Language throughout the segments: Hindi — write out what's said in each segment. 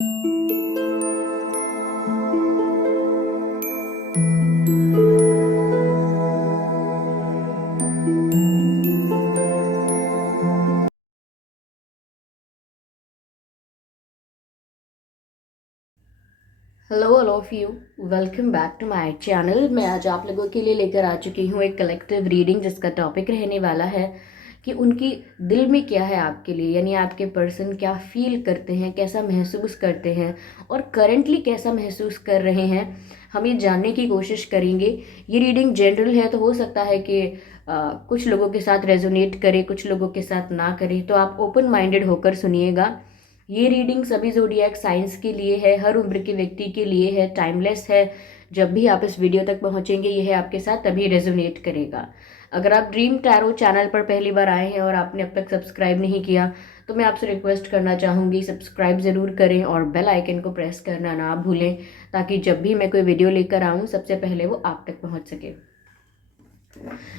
Hello all of you, welcome back to my channel. मैं आज आप लोगों के लिए लेकर आ चुकी हूँ एक कलेक्टिव रीडिंग जिसका टॉपिक रहने वाला है कि उनकी दिल में क्या है आपके लिए, यानी आपके पर्सन क्या फील करते हैं, कैसा महसूस करते हैं और करंटली कैसा महसूस कर रहे हैं। हम ये जानने की कोशिश करेंगे। ये रीडिंग जनरल है तो हो सकता है कि कुछ लोगों के साथ रेजोनेट करे, कुछ लोगों के साथ ना करे, तो आप ओपन माइंडेड होकर सुनिएगा। ये रीडिंग सभी ज़ोडिएक साइंस के लिए है, हर उम्र के व्यक्ति के लिए है, टाइमलेस है। जब भी आप इस वीडियो तक पहुंचेंगे यह आपके साथ तभी रेजोनेट करेगा। अगर आप ड्रीम टैरो चैनल पर पहली बार आए हैं और आपने अब तक सब्सक्राइब नहीं किया तो मैं आपसे रिक्वेस्ट करना चाहूँगी, सब्सक्राइब ज़रूर करें और बेल आइकन को प्रेस करना ना भूलें, ताकि जब भी मैं कोई वीडियो लेकर आऊँ सबसे पहले वो आप तक पहुँच सके।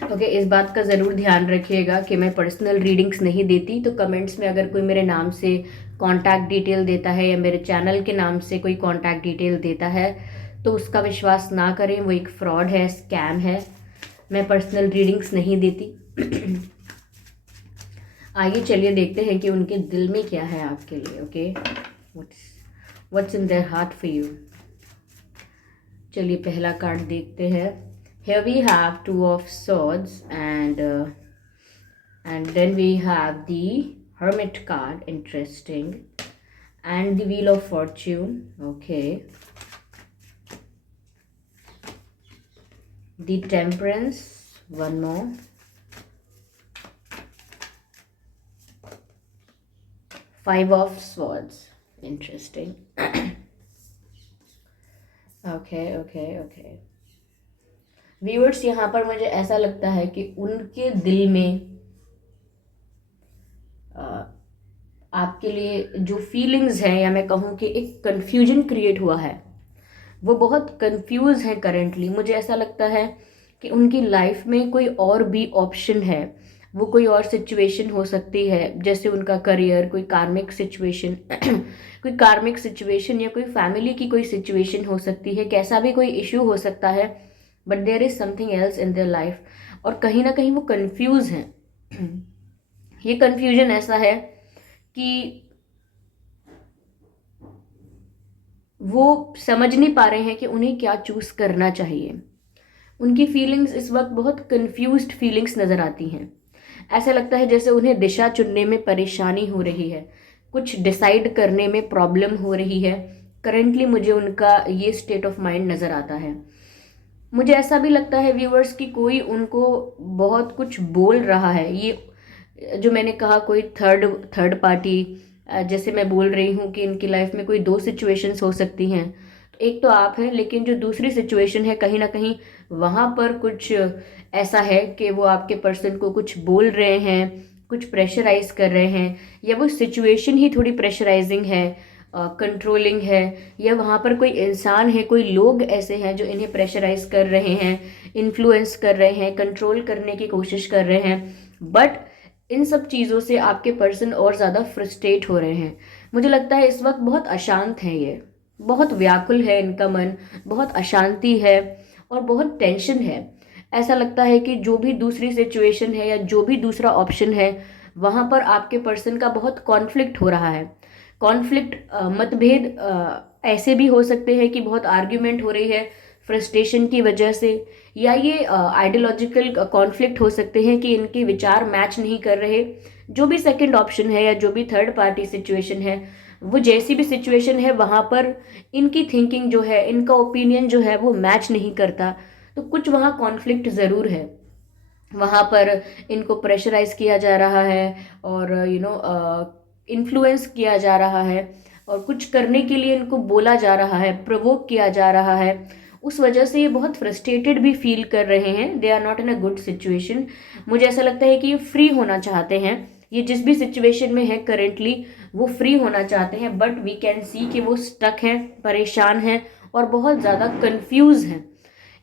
ओके, इस बात का ज़रूर ध्यान रखिएगा कि मैं पर्सनल रीडिंग्स नहीं देती, तो कमेंट्स में अगर कोई मेरे नाम से कॉन्टैक्ट डिटेल देता है या मेरे चैनल के नाम से कोई कॉन्टैक्ट डिटेल देता है तो उसका विश्वास ना करें, वो एक फ्रॉड है, स्कैम है। मैं पर्सनल रीडिंग्स नहीं देती। आइए चलिए देखते हैं कि उनके दिल में क्या है आपके लिए। Okay, what's in their heart for you. चलिए पहला कार्ड देखते हैं। Here we have two of swords and then we have the hermit card, interesting, and the wheel of fortune. Okay, the temperance, one more, five of swords, interesting. Okay. Viewers, यहाँ पर मुझे ऐसा लगता है कि उनके दिल में आपके लिए जो फीलिंग्स हैं, या मैं कहूँ कि एक कन्फ्यूजन क्रिएट हुआ है, वो बहुत कंफ्यूज हैं करेंटली। मुझे ऐसा लगता है कि उनकी लाइफ में कोई और भी ऑप्शन है, वो कोई और सिचुएशन हो सकती है, जैसे उनका करियर, कोई कार्मिक सिचुएशन कोई कार्मिक सिचुएशन या कोई फैमिली की कोई सिचुएशन हो सकती है, कैसा भी कोई इश्यू हो सकता है, but there is something else in their life और कहीं ना कहीं वो कंफ्यूज हैं। ये कंफ्यूजन ऐसा है कि वो समझ नहीं पा रहे हैं कि उन्हें क्या चूज करना चाहिए। उनकी फीलिंग्स इस वक्त बहुत कंफ्यूज्ड फीलिंग्स नज़र आती हैं। ऐसा लगता है जैसे उन्हें दिशा चुनने में परेशानी हो रही है, कुछ डिसाइड करने में प्रॉब्लम हो रही है। करेंटली मुझे उनका ये स्टेट ऑफ माइंड नज़र आता है। मुझे ऐसा भी लगता है व्यूअर्स कि कोई उनको बहुत कुछ बोल रहा है। ये जो मैंने कहा, कोई थर्ड पार्टी, जैसे मैं बोल रही हूँ कि इनकी लाइफ में कोई दो सिचुएशंस हो सकती हैं। तो एक तो आप हैं, लेकिन जो दूसरी सिचुएशन है कहीं ना कहीं वहाँ पर कुछ ऐसा है कि वो आपके पर्सन को कुछ बोल रहे हैं, कुछ प्रेशराइज कर रहे हैं, या वो सिचुएशन ही थोड़ी प्रेशराइजिंग है, कंट्रोलिंग है, या वहाँ पर कोई इंसान है, कोई लोग ऐसे हैं जो इन्हें प्रेशराइज कर रहे हैं, इन्फ्लुएंस कर रहे हैं, कंट्रोल करने की कोशिश कर रहे हैं। बट इन सब चीज़ों से आपके पर्सन और ज़्यादा फ्रस्ट्रेट हो रहे हैं। मुझे लगता है इस वक्त बहुत अशांत हैं, ये बहुत व्याकुल है इनका मन, बहुत अशांति है और बहुत टेंशन है। ऐसा लगता है कि जो भी दूसरी सिचुएशन है या जो भी दूसरा ऑप्शन है, वहाँ पर आपके पर्सन का बहुत कॉन्फ्लिक्ट हो रहा है। कॉन्फ्लिक्ट, मतभेद ऐसे भी हो सकते हैं कि बहुत आर्ग्यूमेंट हो रही है फ्रस्ट्रेशन की वजह से, या ये आइडियोलॉजिकल कॉन्फ्लिक्ट हो सकते हैं कि इनके विचार मैच नहीं कर रहे। जो भी सेकंड ऑप्शन है या जो भी थर्ड पार्टी सिचुएशन है, वो जैसी भी सिचुएशन है वहाँ पर इनकी थिंकिंग जो है, इनका ओपिनियन जो है वो मैच नहीं करता। तो कुछ वहाँ कॉन्फ्लिक्ट ज़रूर है। वहाँ पर इनको प्रेशराइज किया जा रहा है और इन्फ्लुएंस किया जा रहा है और कुछ करने के लिए इनको बोला जा रहा है, प्रोवोक किया जा रहा है। उस वजह से ये बहुत फ्रस्ट्रेटेड भी फील कर रहे हैं। They are not in a good situation. मुझे ऐसा लगता है कि ये फ्री होना चाहते हैं। ये जिस भी सिचुएशन में है करेंटली वो फ्री होना चाहते हैं, बट वी कैन सी कि वो स्टक हैं, परेशान हैं और बहुत ज़्यादा कंफ्यूज हैं।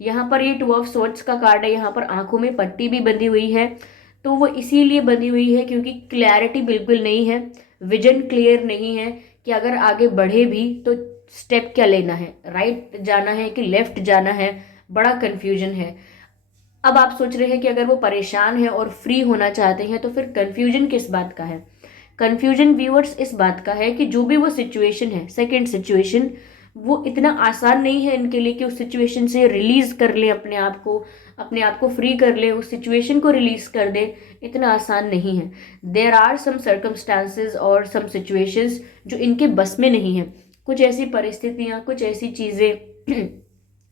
यहाँ पर ये टू ऑफ सोर्ड्स का कार्ड है। यहाँ पर आंखों में पट्टी भी बंधी हुई है, तो वो इसीलिए बंधी हुई है क्योंकि क्लैरिटी बिल्कुल नहीं है, विजन क्लियर नहीं है कि अगर आगे बढ़े भी तो स्टेप क्या लेना है, राइट जाना है कि लेफ्ट जाना है, बड़ा कन्फ्यूजन है। अब आप सोच रहे हैं कि अगर वो परेशान है और फ्री होना चाहते हैं तो फिर कन्फ्यूजन किस बात का है? कन्फ्यूजन व्यूअर्स इस बात का है कि जो भी वो सिचुएशन है, सेकंड सिचुएशन, वो इतना आसान नहीं है इनके लिए कि उस सिचुएशन से रिलीज कर ले अपने आप को फ्री कर ले, उस सिचुएशन को रिलीज कर दे। इतना आसान नहीं है। देयर आर सम सर्कमस्टांसेस और सम सिचुएशंस जो इनके बस में नहीं है। कुछ ऐसी परिस्थितियां, कुछ ऐसी चीजें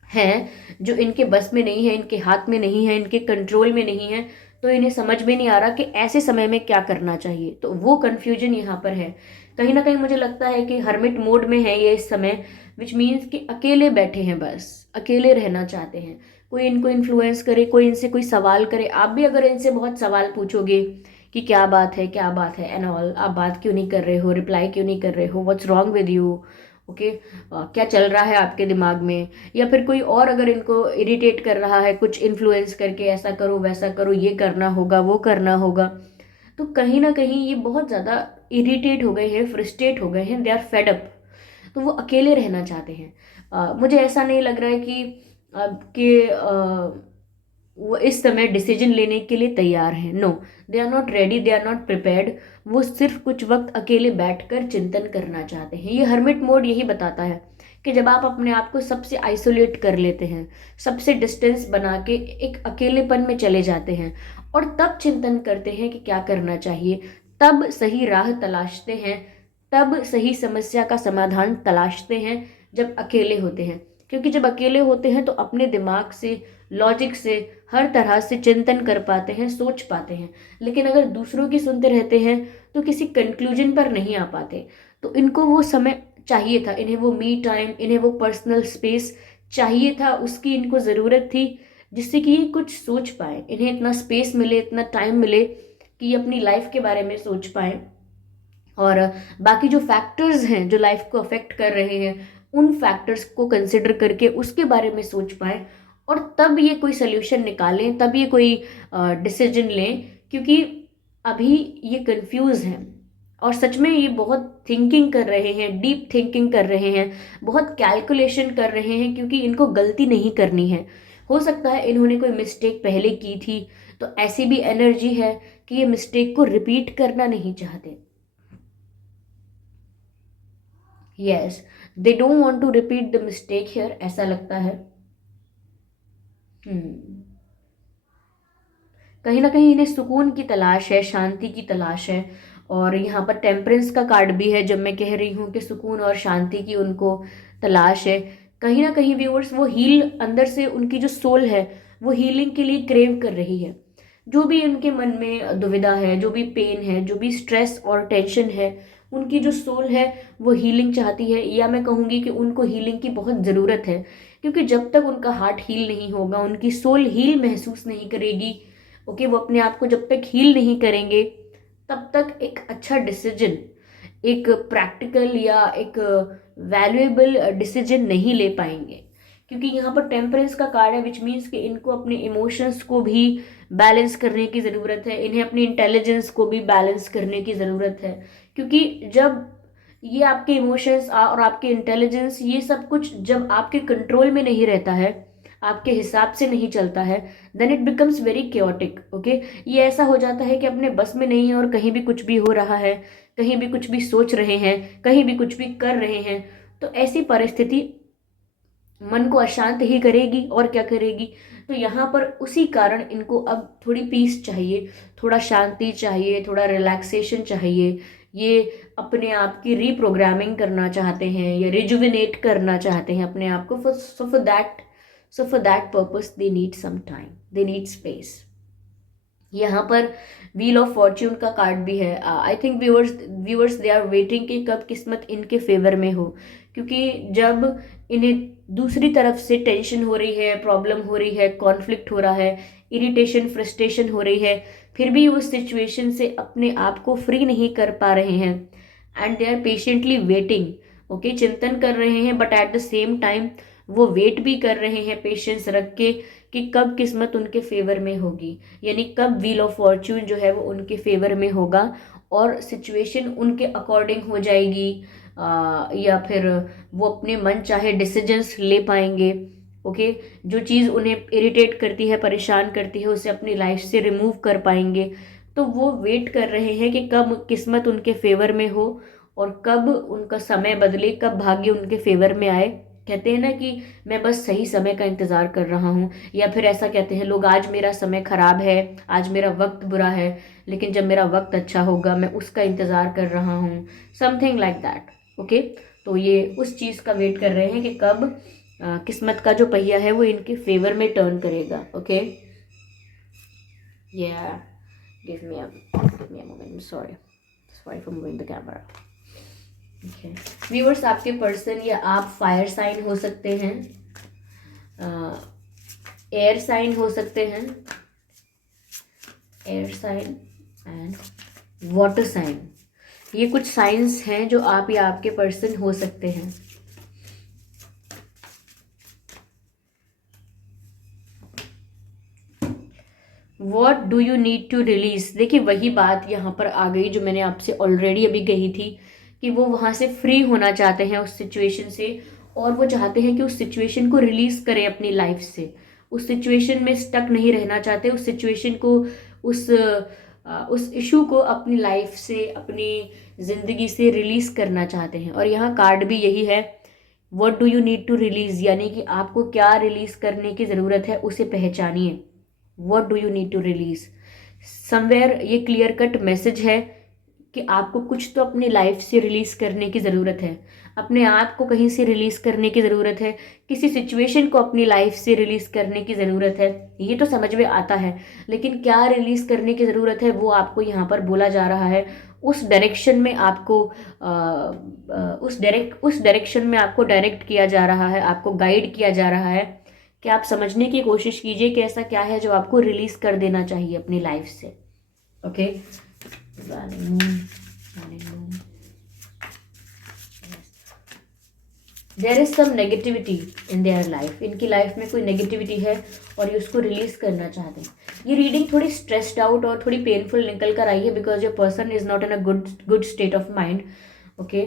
हैं जो इनके बस में नहीं है, इनके हाथ में नहीं है, इनके कंट्रोल में नहीं है। तो इन्हें समझ में नहीं आ रहा कि ऐसे समय में क्या करना चाहिए। तो वो कंफ्यूजन यहाँ पर है। कहीं ना कहीं मुझे लगता है कि हर्मिट मोड में है ये इस समय, विच मीन्स कि अकेले बैठे हैं, बस अकेले रहना चाहते हैं। कोई इनको इन्फ्लुएंस करे, कोई इनसे कोई सवाल करे। आप भी अगर इनसे बहुत सवाल पूछोगे कि क्या बात है एंड ऑल, आप बात क्यों नहीं कर रहे हो, रिप्लाई क्यों नहीं कर रहे हो, what's wrong with you, okay, क्या चल रहा है आपके दिमाग में, या फिर कोई और अगर इनको इरिटेट कर रहा है कुछ इन्फ्लुएंस करके, ऐसा करो वैसा करो, ये करना होगा वो करना होगा, तो कहीं ना कहीं ये बहुत ज़्यादा इरिटेट हो गए हैं, फ्रस्ट्रेट हो गए हैं, दे आर फेड अप। तो वो अकेले रहना चाहते हैं। मुझे ऐसा नहीं लग रहा है कि वो इस समय डिसीजन लेने के लिए तैयार हैं। No, they are not ready, they are not prepared. वो सिर्फ कुछ वक्त अकेले बैठकर चिंतन करना चाहते हैं। ये हर्मिट मोड यही बताता है कि जब आप अपने आप को सबसे आइसोलेट कर लेते हैं, सबसे डिस्टेंस बना के एक अकेलेपन में चले जाते हैं और तब चिंतन करते हैं कि क्या करना चाहिए, तब सही राह तलाशते हैं, तब सही समस्या का समाधान तलाशते हैं जब अकेले होते हैं। क्योंकि जब अकेले होते हैं तो अपने दिमाग से, लॉजिक से, हर तरह से चिंतन कर पाते हैं, सोच पाते हैं। लेकिन अगर दूसरों की सुनते रहते हैं तो किसी कंक्लूजन पर नहीं आ पाते। तो इनको वो समय चाहिए था, इन्हें वो मी टाइम, इन्हें वो पर्सनल स्पेस चाहिए था, उसकी इनको ज़रूरत थी, जिससे कि ये कुछ सोच पाए, इन्हें इतना स्पेस मिले, इतना टाइम मिले कि ये अपनी लाइफ के बारे में सोच पाए और बाकी जो फैक्टर्स हैं जो लाइफ को अफेक्ट कर रहे हैं उन फैक्टर्स को कंसिडर करके उसके बारे में सोच पाए और तब ये कोई सोल्यूशन निकालें, तब ये कोई डिसीजन लें। क्योंकि अभी ये कंफ्यूज हैं और सच में ये बहुत थिंकिंग कर रहे हैं, डीप थिंकिंग कर रहे हैं, बहुत कैलकुलेशन कर रहे हैं, क्योंकि इनको गलती नहीं करनी है। हो सकता है इन्होंने कोई मिस्टेक पहले की थी, तो ऐसी भी एनर्जी है कि ये मिस्टेक को रिपीट करना नहीं चाहते। Yes, they don't want to repeat the mistake here, ऐसा लगता है। हम्म कहीं ना कहीं इन्हें सुकून की तलाश है, शांति की तलाश है। और यहाँ पर टेम्परेंस का कार्ड भी है, जब मैं कह रही हूँ कि सुकून और शांति की उनको तलाश है। कहीं ना कहीं व्यूअर्स वो हील, अंदर से उनकी जो सोल है वो हीलिंग के लिए क्रेव कर रही है। जो भी उनके मन में दुविधा है, जो भी पेन है, जो भी स्ट्रेस और टेंशन है, उनकी जो सोल है वो हीलिंग चाहती है, या मैं कहूँगी कि उनको हीलिंग की बहुत ज़रूरत है। क्योंकि जब तक उनका हार्ट हील नहीं होगा, उनकी सोल हील महसूस नहीं करेगी, ओके, वो अपने आप को जब तक हील नहीं करेंगे तब तक एक अच्छा डिसीजन, एक प्रैक्टिकल या एक वैल्यूएबल डिसीजन नहीं ले पाएंगे। क्योंकि यहाँ पर टेम्परेंस का कार्ड है, विच मीन्स कि इनको अपने इमोशंस को भी बैलेंस करने की ज़रूरत है, इन्हें अपनी इंटेलिजेंस को भी बैलेंस करने की ज़रूरत है। क्योंकि जब ये आपके इमोशंस और आपके इंटेलिजेंस, ये सब कुछ जब आपके कंट्रोल में नहीं रहता है, आपके हिसाब से नहीं चलता है, then it becomes very chaotic, okay. ये ऐसा हो जाता है कि अपने बस में नहीं है और कहीं भी कुछ भी हो रहा है, कहीं भी कुछ भी सोच रहे हैं, कहीं भी कुछ भी कर रहे हैं। तो ऐसी परिस्थिति मन को अशांत ही करेगी और क्या करेगी। तो यहाँ पर उसी कारण इनको अब थोड़ी पीस चाहिए, थोड़ा शांति चाहिए, थोड़ा रिलैक्सेशन चाहिए। ये अपने आप की रीप्रोग्रामिंग करना चाहते हैं या रिजुविनेट करना चाहते हैं अपने आप को। So for that purpose they need some time, they need space. यहाँ पर व्हील ऑफ फॉर्च्यून का कार्ड भी है। I think viewers they are waiting कि कब किस्मत इनके फेवर में हो। क्योंकि जब इन्हें दूसरी तरफ से टेंशन हो रही है, प्रॉब्लम हो रही है, कॉन्फ्लिक्ट हो रहा है, इरिटेशन, फ्रस्ट्रेशन हो रही है, फिर भी उस सिचुएशन से अपने आप को फ्री नहीं कर पा रहे हैं and they are patiently waiting, okay, चिंतन कर रहे हैं, but at the same time वो वेट भी कर रहे हैं पेशेंस रख के कि कब किस्मत उनके फेवर में होगी, यानी कब व्हील ऑफ फॉर्च्यून जो है वो उनके फेवर में होगा और सिचुएशन उनके अकॉर्डिंग हो जाएगी, या फिर वो अपने मन चाहे डिसीजंस ले पाएंगे। ओके, जो चीज़ उन्हें इरिटेट करती है, परेशान करती है, उसे अपनी लाइफ से रिमूव कर पाएंगे। तो वो वेट कर रहे हैं कि कब किस्मत उनके फेवर में हो और कब उनका समय बदले, कब भाग्य उनके फेवर में आए। कहते हैं ना कि मैं बस सही समय का इंतज़ार कर रहा हूँ, या फिर ऐसा कहते हैं लोग, आज मेरा समय खराब है, आज मेरा वक्त बुरा है, लेकिन जब मेरा वक्त अच्छा होगा मैं उसका इंतज़ार कर रहा हूँ, समथिंग लाइक दैट। ओके, तो ये उस चीज़ का वेट कर रहे हैं कि कब किस्मत का जो पहिया है वो इनके फेवर में टर्न करेगा। ओके, या give me a moment, I'm sorry for moving the camera. Okay, viewers, आपके पर्सन या आप फायर साइन हो सकते हैं, एयर साइन हो सकते हैं, air sign and water sign. ये कुछ साइंस हैं जो आप या आपके पर्सन हो सकते हैं। What do you need to release. देखिए, वही बात यहाँ पर आ गई जो मैंने आपसे ऑलरेडी अभी कही थी कि वो वहाँ से फ्री होना चाहते हैं उस सिचुएशन से, और वो चाहते हैं कि उस सिचुएशन को रिलीज करें अपनी लाइफ से। उस सिचुएशन में स्टक नहीं रहना चाहते, उस सिचुएशन को, उस इशू को अपनी लाइफ से, अपनी ज़िंदगी से रिलीज करना चाहते हैं। और यहाँ कार्ड भी यही है, what do you need to release, यानी कि आपको क्या रिलीज करने की ज़रूरत है उसे पहचानिए। What do you need to release, somewhere ये क्लियर कट मैसेज है कि आपको कुछ तो अपनी लाइफ से रिलीज करने की ज़रूरत है, अपने आप को कहीं से रिलीज करने की ज़रूरत है, किसी सिचुएशन को अपनी लाइफ से रिलीज करने की ज़रूरत है। ये तो समझ में आता है, लेकिन क्या रिलीज करने की ज़रूरत है वो आपको यहाँ पर बोला जा रहा है। उस डायरेक्शन में आपको उस डायरेक्शन में आपको डायरेक्ट किया जा रहा है, आपको गाइड किया जा रहा है कि आप समझने की कोशिश कीजिए कि ऐसा क्या है जो आपको रिलीज कर देना चाहिए अपनी लाइफ से। Okay, there is some negativity in their life. इनकी लाइफ में कोई नेगेटिविटी है और ये उसको रिलीज करना चाहते हैं। ये रीडिंग थोड़ी स्ट्रेस्ड आउट और थोड़ी पेनफुल निकल कर आई है, because your person is not in a good state of mind. Okay,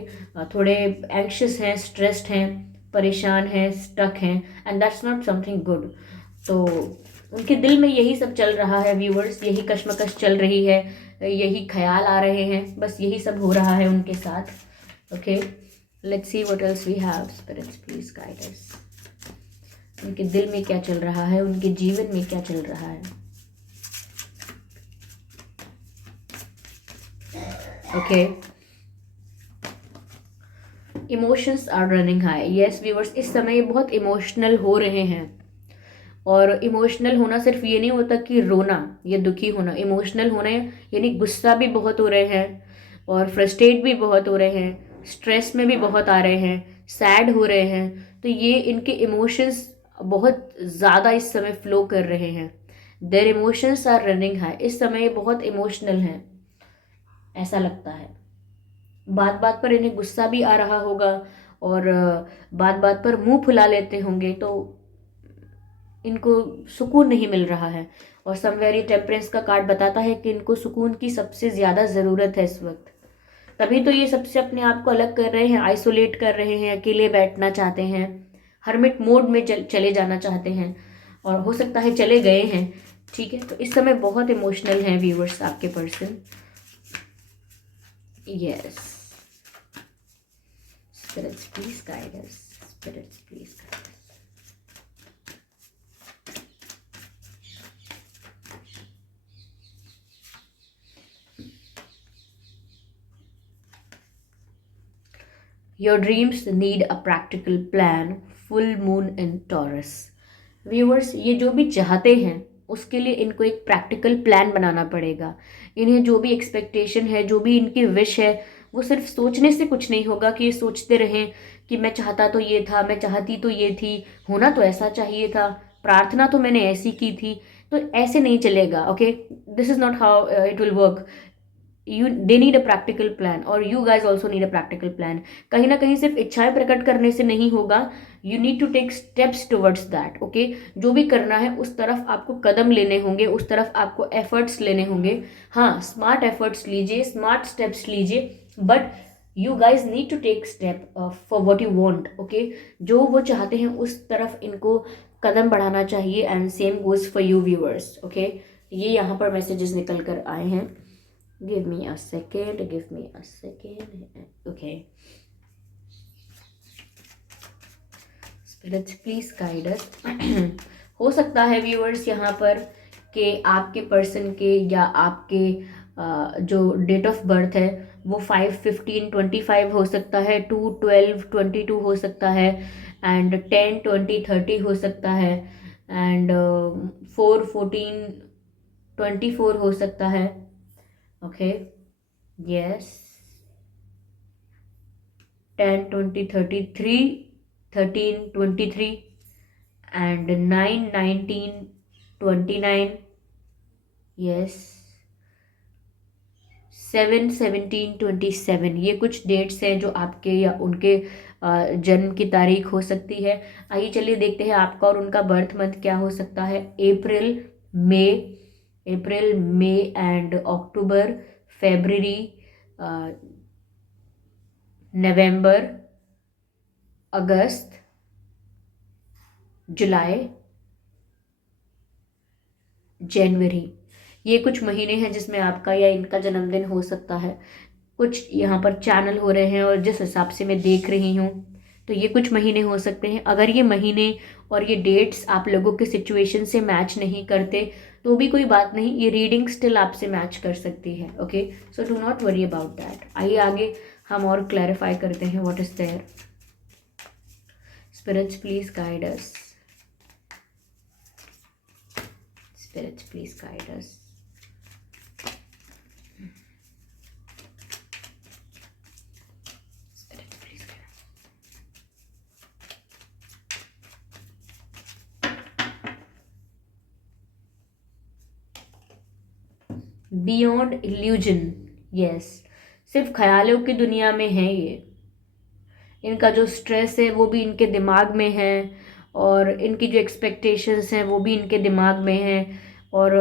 थोड़े एंक्शियस हैं, स्ट्रेस्ड हैं, परेशान हैं, स्टक हैं, and that's not something good. तो उनके दिल में यही सब चल रहा है व्यूवर्स, यही कश्मकश चल रही है, यही ख्याल आ रहे हैं, बस यही सब हो रहा है उनके साथ। Okay, let's see what else we have. Spirits please guide us. उनके दिल में क्या चल रहा है, उनके जीवन में क्या चल रहा है। Okay, emotions are running high. Yes viewers, इस समय ये बहुत इमोशनल हो रहे हैं, और इमोशनल होना सिर्फ ये नहीं होता कि रोना या दुखी होना। इमोशनल होना यानी गुस्सा भी बहुत हो रहे हैं, और फ्रस्ट्रेट भी बहुत हो रहे हैं, स्ट्रेस में भी बहुत आ रहे हैं, सैड हो रहे हैं। तो ये इनके इमोशंस बहुत ज़्यादा इस समय फ्लो कर रहे हैं। Their emotions are running high. इस समय ये बहुत इमोशनल हैं, ऐसा लगता है। बात बात पर इन्हें गुस्सा भी आ रहा होगा, और बात बात पर मुंह फुला लेते होंगे, तो इनको सुकून नहीं मिल रहा है। और समवेयर ये टेम्परेंस का कार्ड बताता है कि इनको सुकून की सबसे ज़्यादा ज़रूरत है इस वक्त। तभी तो ये सबसे अपने आप को अलग कर रहे हैं, आइसोलेट कर रहे हैं, अकेले बैठना चाहते हैं, हर्मिट मोड में चले जाना चाहते हैं, और हो सकता है चले गए हैं। ठीक है, तो इस समय बहुत इमोशनल हैं व्यूवर्स आपके person. Yes, spirits please guide us, spirits please guide us. Your dreams need a practical plan. Full moon in Taurus. Viewers, ये जो भी चाहते हैं उसके लिए इनको एक प्रैक्टिकल प्लान बनाना पड़ेगा। इन्हें जो भी एक्सपेक्टेशन है, जो भी इनकी विश है, वो सिर्फ सोचने से कुछ नहीं होगा कि ये सोचते रहें कि मैं चाहता तो ये था, मैं चाहती तो ये थी, होना तो ऐसा चाहिए था, प्रार्थना तो मैंने ऐसी की थी। तो ऐसे नहीं चलेगा। Okay, this is not how it will work. They need a practical plan, और you guys also need a practical plan. कहीं ना कहीं सिर्फ इच्छाएं प्रकट करने से नहीं होगा, you need to take steps towards that. Okay, जो भी करना है उस तरफ आपको कदम लेने होंगे, उस तरफ आपको एफर्ट्स लेने होंगे। हाँ, स्मार्ट एफर्ट्स लीजिए, स्मार्ट स्टेप्स लीजिए, but you guys need to take step for what you want, okay. जो वो चाहते हैं उस तरफ इनको कदम बढ़ाना चाहिए, and same goes for you viewers, okay. ये यहाँ पर मैसेजेस निकल कर आए हैं। Give me a second, give me a second, okay. Spirits please guide us. हो सकता है व्यूअर्स यहाँ पर कि आपके पर्सन के या आपके जो डेट ऑफ बर्थ है वो 5/15/25 हो सकता है, 2/12/22 हो सकता है, एंड 10/20/30 हो सकता है, एंड 4/14/24 हो सकता है, ओके। Yes, 10/20/33, 13/23 and 9/19/29, yes, 7/17/27। ये कुछ डेट्स हैं जो आपके या उनके जन्म की तारीख हो सकती है। आइए चलिए देखते हैं आपका और उनका बर्थ मंथ क्या हो सकता है। मई अप्रैल, मई एंड अक्टूबर, फरवरी, नवंबर, अगस्त, जुलाई, जनवरी। ये कुछ महीने हैं जिसमें आपका या इनका जन्मदिन हो सकता है। कुछ यहाँ पर चैनल हो रहे हैं और जिस हिसाब से मैं देख रही हूँ तो ये कुछ महीने हो सकते हैं। अगर ये महीने और ये डेट्स आप लोगों के सिचुएशन से मैच नहीं करते तो भी कोई बात नहीं, ये रीडिंग स्टिल आपसे मैच कर सकती है, okay. So do not worry about that. आइए आगे हम और क्लैरिफाई करते हैं what is there. Spirits please guide us, spirits please guide us। Spirits please guide us। Beyond illusion, yes, सिर्फ ख्यालों की दुनिया में है ये। इनका जो स्ट्रेस है वो भी इनके दिमाग में है, और इनकी जो एक्सपेक्टेशंस हैं वो भी इनके दिमाग में हैं। और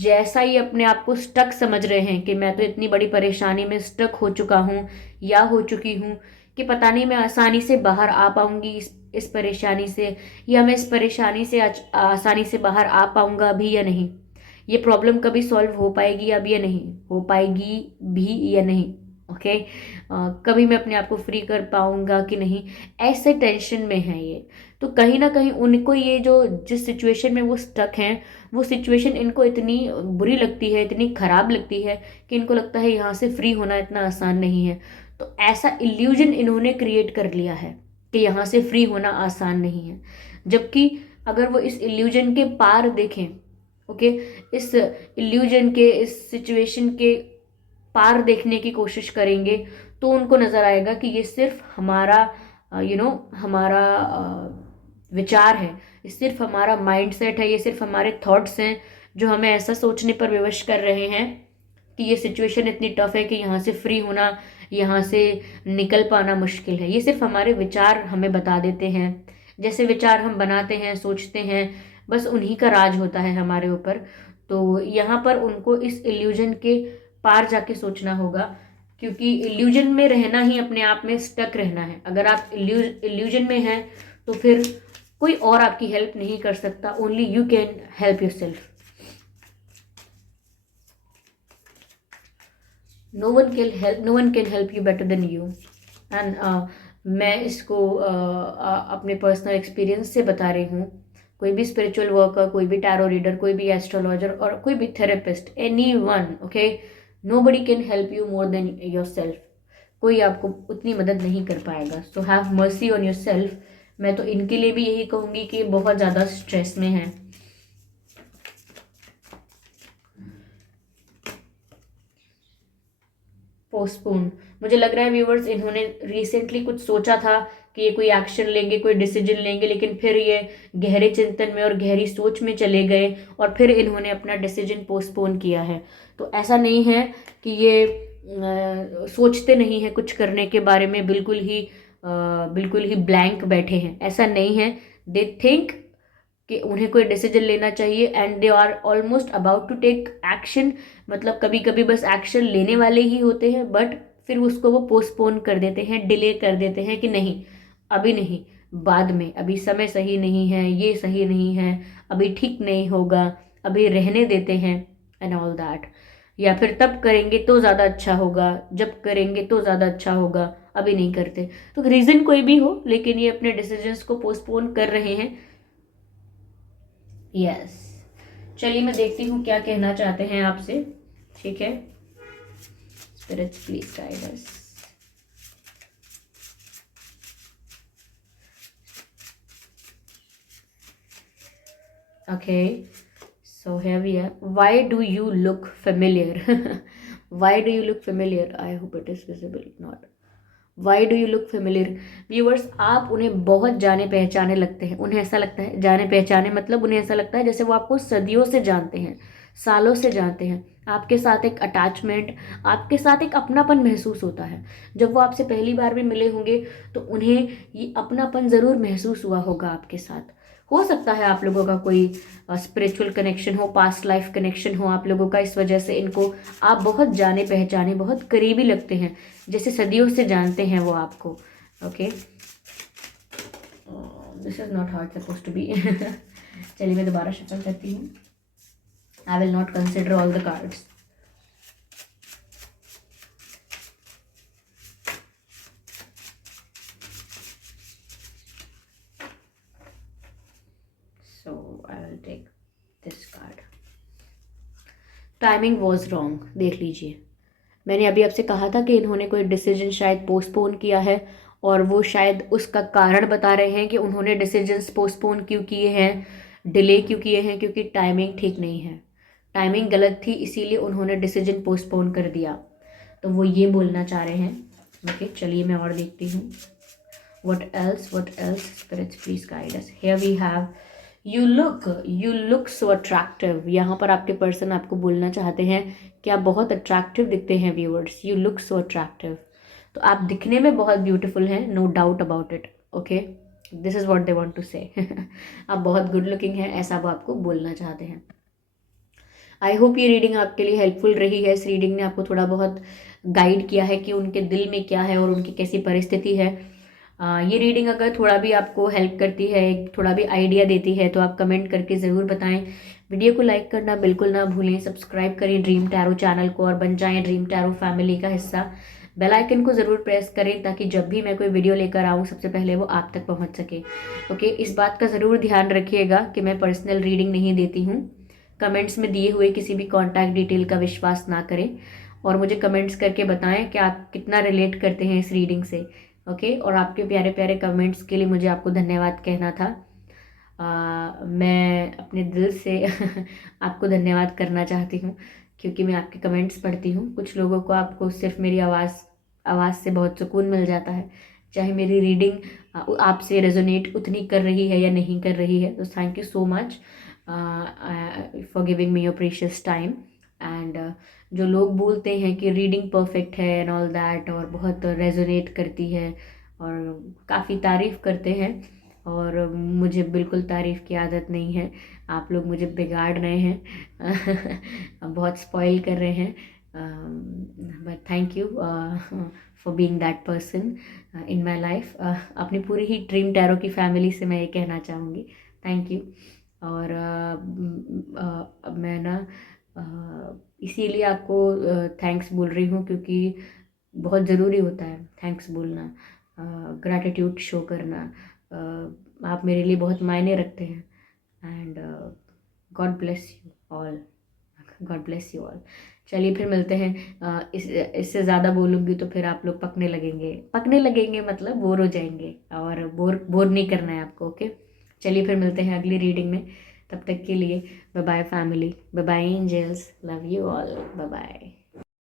जैसा ही अपने आप को स्टक समझ रहे हैं कि मैं तो इतनी बड़ी परेशानी में स्टक हो चुका हूँ या हो चुकी हूँ कि पता नहीं मैं आसानी से बाहर आ पाऊंगी इस परेशानी से, या मैं इस परेशानी से आसानी से बाहर आ पाऊंगा भी या नहीं, ये प्रॉब्लम कभी सॉल्व हो पाएगी अब या नहीं हो पाएगी भी या नहीं, ओके। कभी मैं अपने आप को फ्री कर पाऊंगा कि नहीं, ऐसे टेंशन में है ये। तो कहीं ना कहीं उनको ये जो जिस सिचुएशन में वो स्टक हैं वो सिचुएशन इनको इतनी बुरी लगती है, इतनी खराब लगती है कि इनको लगता है यहाँ से फ्री होना इतना आसान नहीं है। तो ऐसा इल्यूजन इन्होंने क्रिएट कर लिया है कि यहाँ से फ्री होना आसान नहीं है। जबकि अगर वो इस इल्यूजन के पार देखें, ओके, इस इल्यूजन के, इस सिचुएशन के पार देखने की कोशिश करेंगे तो उनको नजर आएगा कि ये सिर्फ हमारा हमारा विचार है, ये सिर्फ हमारा माइंडसेट है, ये सिर्फ हमारे थॉट्स हैं जो हमें ऐसा सोचने पर विवश कर रहे हैं कि ये सिचुएशन इतनी टफ है कि यहाँ से फ्री होना, यहाँ से निकल पाना मुश्किल है। ये सिर्फ हमारे विचार हमें बता देते हैं। जैसे विचार हम बनाते हैं, सोचते हैं, बस उन्हीं का राज होता है हमारे ऊपर। तो यहाँ पर उनको इस इल्यूजन के पार जाके सोचना होगा, क्योंकि इल्यूजन में रहना ही अपने आप में स्टक रहना है। अगर आप इल्यूजन में हैं तो फिर कोई और आपकी हेल्प नहीं कर सकता, only you can help yourself. No one can help you better than you. And मैं इसको अपने पर्सनल एक्सपीरियंस से बता रही हूँ। कोई भी स्पिरिचुअल वर्कर, कोई भी टैरो रीडर, कोई भी एस्ट्रोलॉजर और कोई भी therapist, any one, okay, nobody can help you more than your self. कोई आपको उतनी मदद नहीं कर पाएगा। So have mercy on your self. मैं तो इनके लिए भी यही कहूँगी कि बहुत ज़्यादा स्ट्रेस में हैं। पोस्टपोन, मुझे लग रहा है व्यूवर्स इन्होंने रिसेंटली कुछ सोचा था कि ये कोई एक्शन लेंगे, कोई डिसीजन लेंगे, लेकिन फिर ये गहरे चिंतन में और गहरी सोच में चले गए और फिर इन्होंने अपना डिसीजन पोस्टपोन किया है। तो ऐसा नहीं है कि ये सोचते नहीं हैं कुछ करने के बारे में, बिल्कुल ही ब्लैंक बैठे हैं, ऐसा नहीं है। दे थिंक कि उन्हें कोई डिसीजन लेना चाहिए and they are almost about to take action. मतलब कभी कभी बस एक्शन लेने वाले ही होते हैं, बट फिर उसको वो पोस्टपोन कर देते हैं, डिले कर देते हैं कि नहीं अभी नहीं, बाद में, अभी समय सही नहीं है, ये सही नहीं है, अभी ठीक नहीं होगा, अभी रहने देते हैं एंड ऑल दैट। या फिर तब करेंगे तो ज़्यादा अच्छा होगा, जब करेंगे तो ज़्यादा अच्छा होगा, अभी नहीं करते। तो रीज़न कोई भी हो, लेकिन ये अपने डिसीजंस को पोस्टपोन कर रहे हैं। यस, चलिए मैं देखती हूँ क्या कहना चाहते हैं आपसे। ठीक है, spirits please guide us. Okay, so here we are. Why do you look familiar? Why do you look familiar? I hope it is visible. Not. Why do you look familiar? Viewers, आप उन्हें बहुत जाने पहचाने लगते हैं। उन्हें ऐसा लगता है, जाने पहचाने मतलब उन्हें ऐसा लगता है जैसे वो आपको सदियों से जानते हैं, सालों से जानते हैं। आपके साथ एक अटैचमेंट, आपके साथ एक अपनापन महसूस होता है। जब वो आपसे पहली बार भी मिले होंगे तो उन्हें ये अपनापन ज़रूर महसूस हुआ होगा आपके साथ। हो सकता है आप लोगों का कोई स्पिरिचुअल कनेक्शन हो, पास्ट लाइफ कनेक्शन हो आप लोगों का, इस वजह से इनको आप बहुत जाने पहचाने, बहुत करीबी लगते हैं, जैसे सदियों से जानते हैं वो आपको। Okay, this is not how it's suppose to be. चलिए मैं दोबारा शफल करती हूँ। I will not consider all the cards. So I will take this card. Timing was wrong. देख लीजिए, मैंने अभी आपसे कहा था कि इन्होंने कोई डिसीजन शायद पोस्टपोन किया है, और वो शायद उसका कारण बता रहे हैं कि उन्होंने डिसीजंस पोस्टपोन क्यों किए हैं, डिले क्यों किए हैं, क्योंकि टाइमिंग ठीक नहीं है, टाइमिंग गलत थी, इसीलिए उन्होंने डिसीजन पोस्टपोन कर दिया। तो वो ये बोलना चाह रहे हैं। ओके, चलिए मैं और देखती हूँ। what else spirits please guide us. Here we have you look so attractive. यहाँ पर आपके पर्सन आपको बोलना चाहते हैं कि आप बहुत अट्रैक्टिव दिखते हैं viewers. you look so attractive, तो आप दिखने में बहुत ब्यूटीफुल हैं, no doubt about it. Okay, this is what they want to say. आप बहुत गुड लुकिंग हैं, ऐसा वो आपको बोलना चाहते हैं। आई होप ये रीडिंग आपके लिए हेल्पफुल रही है। इस रीडिंग ने आपको थोड़ा बहुत गाइड किया है कि उनके दिल में क्या है और उनकी कैसी परिस्थिति है। ये रीडिंग अगर थोड़ा भी आपको हेल्प करती है, थोड़ा भी आइडिया देती है, तो आप कमेंट करके ज़रूर बताएं। वीडियो को लाइक करना बिल्कुल ना भूलें, सब्सक्राइब करें ड्रीम टैरो चैनल को और बन जाएं ड्रीम टैरो फैमिली का हिस्सा। बेल आइकन को ज़रूर प्रेस करें ताकि जब भी मैं कोई वीडियो लेकर आऊँ सबसे पहले वो आप तक पहुँच सके। ओके, इस बात का ज़रूर ध्यान रखिएगा कि मैं पर्सनल रीडिंग नहीं देती हूँ। कमेंट्स में दिए हुए किसी भी कॉन्टैक्ट डिटेल का विश्वास ना करें, और मुझे कमेंट्स करके बताएं कि आप कितना रिलेट करते हैं इस रीडिंग से। ओके, और आपके प्यारे प्यारे कमेंट्स के लिए मुझे आपको धन्यवाद कहना था। मैं अपने दिल से आपको धन्यवाद करना चाहती हूँ, क्योंकि मैं आपके कमेंट्स पढ़ती हूँ। कुछ लोगों को आपको सिर्फ मेरी आवाज़ से बहुत सुकून मिल जाता है, चाहे मेरी रीडिंग आपसे रेजोनेट उतनी कर रही है या नहीं कर रही है। तो thank you so much for giving me your precious time. And जो लोग बोलते हैं कि रीडिंग परफेक्ट है एंड ऑल दैट, और बहुत रेजोनेट करती है और काफ़ी तारीफ़ करते हैं, और मुझे बिल्कुल तारीफ़ की आदत नहीं है। आप लोग मुझे बिगाड़ रहे हैं, बहुत स्पॉइल कर रहे हैं। But thank you for being that person in my life. अपनी पूरी ही ड्रीम टैरो की फैमिली से मैं ये कहना चाहूँगी, थैंक यू। और मैं ना इसीलिए आपको थैंक्स बोल रही हूँ, क्योंकि बहुत ज़रूरी होता है थैंक्स बोलना, ग्रैटिट्यूड शो करना। आप मेरे लिए बहुत मायने रखते हैं। And God bless you all, God bless you all. चलिए फिर मिलते हैं। इससे ज़्यादा बोलूँगी तो फिर आप लोग पकने लगेंगे मतलब बोर हो जाएंगे, और बोर नहीं करना है आपको। ओके, चलिए फिर मिलते हैं अगली रीडिंग में। तब तक के लिए bye bye family, bye bye angels, love you all, bye bye.